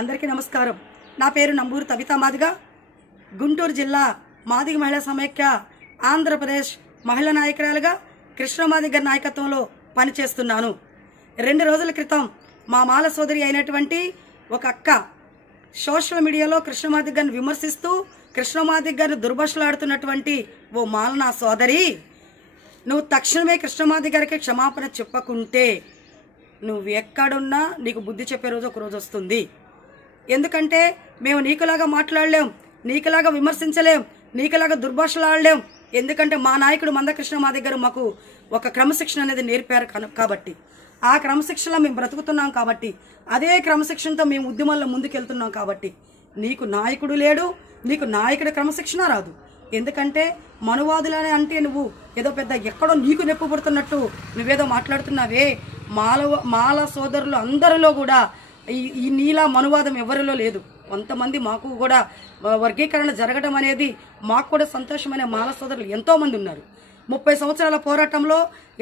అందరికీ నమస్కారం. నా పేరు నంబూరు తవితా మాదిగ. గుంటూరు జిల్లా మాదిగ మహిళా సమైక్య ఆంధ్రప్రదేశ్ మహిళా నాయకురాలుగా కృష్ణమాదిగ గారి నాయకత్వంలో పనిచేస్తున్నాను. 2 రోజుల క్రితం మా మాల సోదరి అయినటువంటి ఒక అక్క సోషల్ మీడియాలో కృష్ణమాదిగ గారిని విమర్శిస్తూ కృష్ణమాదిగ గారిని దుర్భాషలాడుతున్నటువంటి ఓ మాల నా సోదరి, నువ్వు తక్షణమే కృష్ణమాదిగ గారికి క్షమాపణ చెప్పకుంటే నువ్వు ఎక్కడున్నా నీకు బుద్ధి చెప్పే రోజు ఒక రోజు వస్తుంది. ఎందుకంటే మేము నీకులాగా మాట్లాడలేం, నీకులాగా విమర్శించలేం, నీకులాగా దుర్భాషలాడలేం. ఎందుకంటే మా నాయకుడు మందకృష్ణమాదిగ గారు మాకు ఒక క్రమశిక్షణ అనేది నేర్పారు కాబట్టి, ఆ క్రమశిక్షణలో మేము బ్రతుకుతున్నాం కాబట్టి, అదే క్రమశిక్షణతో మేము ఉద్యమాల్లో ముందుకెళ్తున్నాం కాబట్టి నీకు నాయకుడు లేడు, నీకు నాయకుడి క్రమశిక్షణ రాదు. ఎందుకంటే మనువాదులనే అంటే నువ్వు ఏదో పెద్ద ఎక్కడో నీకు నొప్పి పుడుతున్నట్టు నువ్వేదో మాట్లాడుతున్నావే. మాల సోదరులు అందరిలో కూడా ఈ నీలా మనువాదం ఎవరిలో లేదు. కొంతమంది మాకు కూడా వర్గీకరణ జరగడం అనేది మాకు కూడా సంతోషమైన మాల సోదరులు ఎంతోమంది ఉన్నారు. 30 సంవత్సరాల పోరాటంలో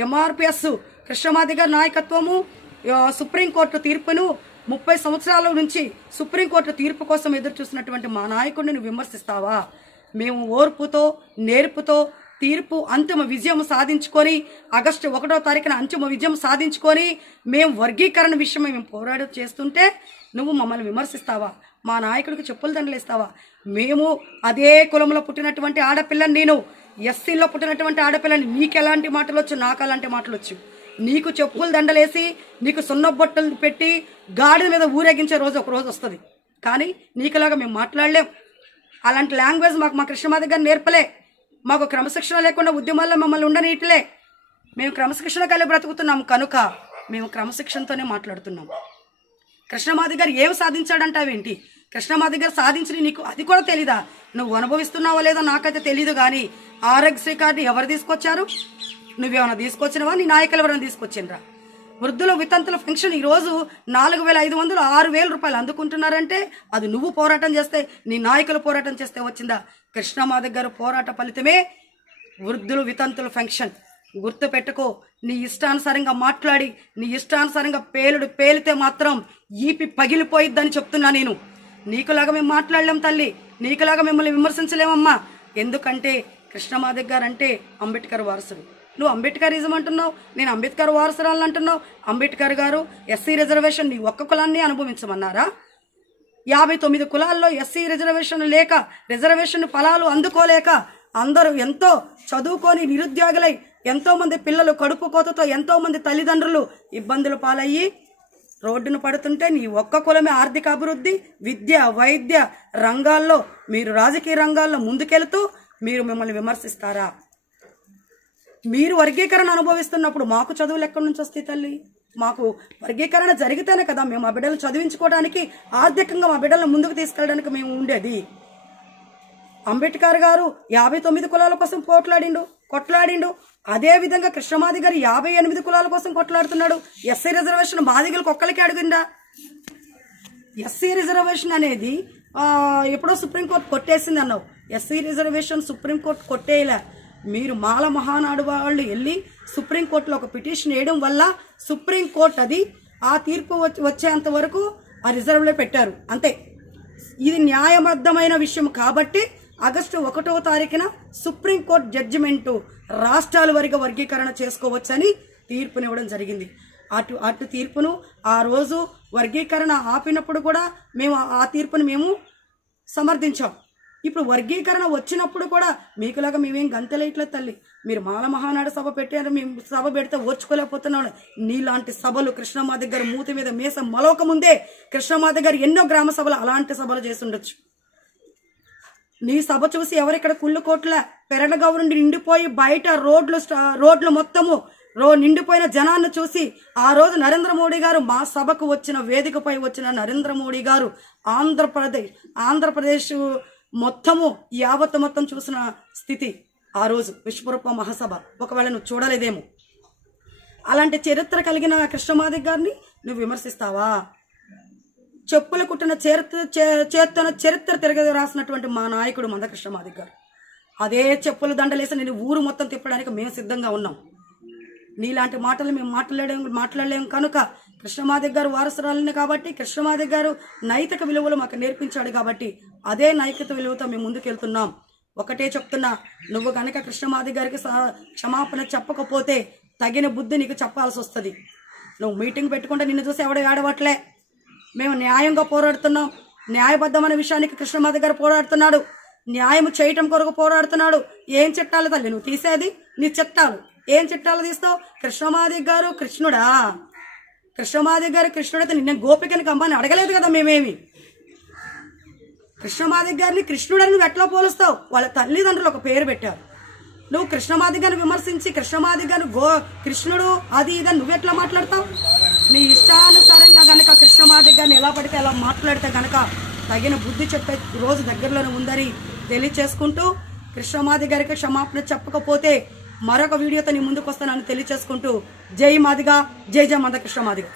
ఎంఆర్పిఎస్ కృష్ణమాదిగ గారి నాయకత్వము సుప్రీంకోర్టు తీర్పును 30 సంవత్సరాల నుంచి సుప్రీంకోర్టు తీర్పు కోసం ఎదురు చూసినటువంటి మా నాయకుడిని నువ్వు విమర్శిస్తావా? మేము ఓర్పుతో నేర్పుతో తీర్పు అంతిమ విజయం సాధించుకొని ఆగస్టు 1వ తారీఖున అంతిమ విజయం సాధించుకొని మేము వర్గీకరణ విషయమై మేము పోరాటం చేస్తుంటే నువ్వు మమ్మల్ని విమర్శిస్తావా? మా నాయకుడికి చెప్పులు దండలు ఇస్తావా? మేము అదే కులంలో పుట్టినటువంటి ఆడపిల్లని, నేను ఎస్సీలో పుట్టినటువంటి ఆడపిల్లని, నీకు ఎలాంటి మాటలు వచ్చు, నాకు అలాంటి మాటలు వచ్చు. నీకు చెప్పులు దండలేసి నీకు సున్నబొట్టలు పెట్టి గాడి మీద ఊరేగించే రోజు ఒక రోజు వస్తుంది. కానీ నీకులాగా మేము మాట్లాడలేం. అలాంటి లాంగ్వేజ్ మాకు మా కృష్ణమాదిగ గారు నేర్పలే. మాకు క్రమశిక్షణ లేకుండా ఉద్యమాల్లో మమ్మల్ని ఉండనీయట్లే. మేము క్రమశిక్షణ కలిగి బ్రతుకుతున్నాం కనుక మేము క్రమశిక్షణతోనే మాట్లాడుతున్నాం. కృష్ణమాదిగ గారు ఏమి సాధించాడంటావేంటి? కృష్ణమాదిగ గారు సాధించిన నీకు అది కూడా తెలీదా? నువ్వు అనుభవిస్తున్నావో లేదో నాకైతే తెలీదు. కానీ ఆరోగ్యశ్రీ కార్డు ఎవరు తీసుకొచ్చారు? నువ్వేమైనా తీసుకొచ్చినవా? నీ నాయకులు ఎవరైనా తీసుకొచ్చినరా? వృద్ధుల వితంతుల పెన్షన్ ఈరోజు 4,500 6,000 రూపాయలు అందుకుంటున్నారంటే అది నువ్వు పోరాటం చేస్తే, నీ నాయకులు పోరాటం చేస్తే వచ్చిందా? కృష్ణమాదిగ గారు పోరాట ఫలితమే వృద్ధులు వితంతుల పెన్షన్. గుర్తు పెట్టుకో. నీ ఇష్టానుసారంగా మాట్లాడి నీ ఇష్టానుసారంగా పేలితే మాత్రం ఈపి పగిలిపోయిద్దని చెప్తున్నా నేను. నీకులాగా మేము మాట్లాడలేం తల్లి, నీకులాగా మిమ్మల్ని విమర్శించలేమమ్మా. ఎందుకంటే కృష్ణమాదిగ గారు అంటే అంబేద్కర్ వారసుడు. నువ్వు అంబేద్కరిజం అంటున్నావు, నేను అంబేద్కర్ వారసురాలను అంటున్నావు. అంబేద్కర్ గారు ఎస్సీ రిజర్వేషన్ నీ ఒక్క కులాన్ని అనుభవించమన్నారా? 59 కులాల్లో ఎస్సీ రిజర్వేషన్ లేక, రిజర్వేషన్ ఫలాలు అందుకోలేక అందరూ ఎంతో చదువుకొని నిరుద్యోగులై ఎంతోమంది పిల్లలు కడుపు కోతతో ఎంతోమంది తల్లిదండ్రులు ఇబ్బందులు పాలయ్యి రోడ్డును పడుతుంటే నీ ఒక్క కులమే ఆర్థిక అభివృద్ధి, విద్య, వైద్య రంగాల్లో, మీరు రాజకీయ రంగాల్లో ముందుకెళ్తూ మీరు మిమ్మల్ని విమర్శిస్తారా? మీరు వర్గీకరణ అనుభవిస్తున్నప్పుడు మాకు చదువులు ఎక్కడి నుంచి వస్తాయి తల్లి? మాకు వర్గీకరణ జరిగితేనే కదా మేము మా బిడ్డలు చదివించుకోవడానికి, ఆర్థికంగా మా బిడ్డలను ముందుకు తీసుకెళ్ళడానికి మేము ఉండేది. అంబేద్కర్ గారు 59 కులాల కోసం కొట్లాడిండు. అదే విధంగా కృష్ణమాదిగ గారు 58 కులాల కోసం కొట్లాడుతున్నాడు. ఎస్సీ రిజర్వేషన్ మాదిగలకు ఒక్కరికి అడిగిందా? ఎస్సీ రిజర్వేషన్ అనేది ఎప్పుడో సుప్రీంకోర్టు కొట్టేసింది అన్నావు. ఎస్సీ రిజర్వేషన్ సుప్రీంకోర్టు కొట్టేయలే. మీరు మాల మహానాడు వాళ్ళు వెళ్ళి సుప్రీంకోర్టులో ఒక పిటిషన్ వేయడం వల్ల సుప్రీంకోర్టు అది ఆ తీర్పు వచ్చేంత వరకు ఆ రిజర్వ్లో పెట్టారు అంతే. ఇది న్యాయబద్ధమైన విషయం కాబట్టి ఆగస్టు 1వ తారీఖున సుప్రీంకోర్టు జడ్జిమెంటు రాష్ట్రాల వారీగా వర్గీకరణ చేసుకోవచ్చని తీర్పునివ్వడం జరిగింది. అటు తీర్పును ఆ రోజు వర్గీకరణ ఆపినప్పుడు కూడా మేము ఆ తీర్పును మేము సమర్థించాం. ఇప్పుడు వర్గీకరణ వచ్చినప్పుడు కూడా మీకులాగా మేమేం గంతలేయట్లేదు తల్లి. మీరు మాల మహానాడు సభ పెట్టారు, మేము సభ పెడితే ఓర్చుకోలేకపోతున్నాం. నీలాంటి సభలు కృష్ణమాదిగ గారు మూతి మీద మేసం మలవక ముందే కృష్ణమాదిగ గారు ఎన్నో గ్రామ సభలు అలాంటి సభలు చేసి ఉండొచ్చు. నీ సభ చూసి ఎవరిక్కడ కుళ్ళుకోట్ల పెరగగౌరు నిండిపోయి బయట రోడ్లు మొత్తము నిండిపోయిన జనాన్ని చూసి ఆ రోజు నరేంద్ర మోడీ గారు మా సభకు వచ్చిన వేదికపై వచ్చిన నరేంద్ర మోడీ గారు ఆంధ్రప్రదేశ్ మొత్తము యావత్ మొత్తం చూసిన స్థితి ఆ రోజు విశ్వరూప మహాసభ. ఒకవేళ నువ్వు చూడలేదేమో. అలాంటి చరిత్ర కలిగిన కృష్ణమాదిగ గారిని నువ్వు విమర్శిస్తావా? చెప్పులు కుట్టిన చేత్తన చరిత్ర తిరగ రాసినటువంటి మా నాయకుడు మందకృష్ణమాదిగ గారు అదే చెప్పులు దండలేసి నేను ఊరు మొత్తం తిప్పడానికి మేము సిద్ధంగా ఉన్నాం. నీలాంటి మాటలు మేము మాట్లాడలేం కనుక కృష్ణమాదిగ గారు వారసురాలిని కాబట్టి కృష్ణమాదిగ గారు నైతిక విలువలు మాకు నేర్పించాడు కాబట్టి అదే నైతిక విలువతో మేము ముందుకెళ్తున్నాం. ఒకటే చెప్తున్నా, నువ్వు గనక కృష్ణమాదిగ గారికి క్షమాపణ చెప్పకపోతే తగిన బుద్ధి నీకు చెప్పాల్సి వస్తుంది. నువ్వు మీటింగ్ పెట్టుకుంటే నిన్ను చూసి ఎవడు ఆడవట్లే. మేము న్యాయంగా పోరాడుతున్నాం. న్యాయబద్ధమైన విషయానికి కృష్ణమాదిగ గారు పోరాడుతున్నాడు. న్యాయం చేయటం కొరకు పోరాడుతున్నాడు. ఏం చట్టాలు తల్లి నువ్వు తీసేది? నీ చట్టాలు ఏం చట్టాలు తీస్తావు? కృష్ణమాదిగ గారు కృష్ణుడా? కృష్ణమాదిగ గారు కృష్ణుడైతే నిన్న గోపికని కమ్మని అడగలేదు కదా మేమేమి. కృష్ణమాదిగ గారిని కృష్ణుడని నువ్వు ఎట్లా పోలుస్తావు? వాళ్ళ తల్లిదండ్రులు ఒక పేరు పెట్టారు. నువ్వు కృష్ణమాదిగ గారిని విమర్శించి కృష్ణమాదిగ గారిని కృష్ణుడు అది ఇదని నువ్వెట్లా మాట్లాడతావు? నీ ఇష్టానుసారంగా గనక కృష్ణమాదిగ గారిని ఎలా పడితే ఎలా మాట్లాడితే గనక తగిన బుద్ధి చెప్పే రోజు దగ్గరలోనే ఉందని తెలియచేసుకుంటూ, కృష్ణమాదిగ గారికి క్షమాపణ చెప్పకపోతే మరొక వీడియోతో నీ ముందుకు వస్తానని తెలియచేసుకుంటూ, జై మాదిగ, జై జై మంద కృష్ణమాదిగ.